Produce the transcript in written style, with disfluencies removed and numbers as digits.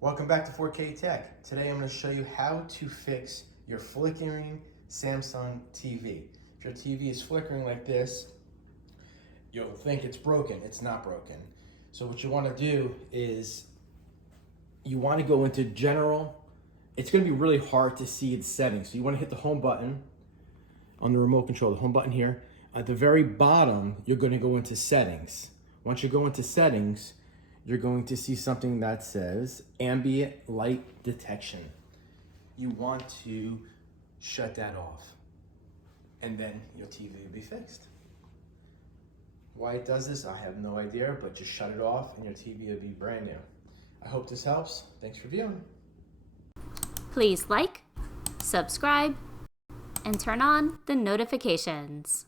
Welcome back to 4K Tech. Today I'm going to show you how to fix your flickering Samsung TV. If your TV is flickering like this, you'll think it's broken. It's not broken. So what you want to do is you want to go into general. It's going to be really hard to see its settings. So you want to hit the home button on the remote control, the home button here. At the very bottom, you're going to go into settings. Once you go into settings, you're going to see something that says ambient light detection. You want to shut that off, and then your TV will be fixed. Why it does this, I have no idea, but just shut it off and your TV will be brand new. I hope this helps. Thanks for viewing. Please like, subscribe, and turn on the notifications.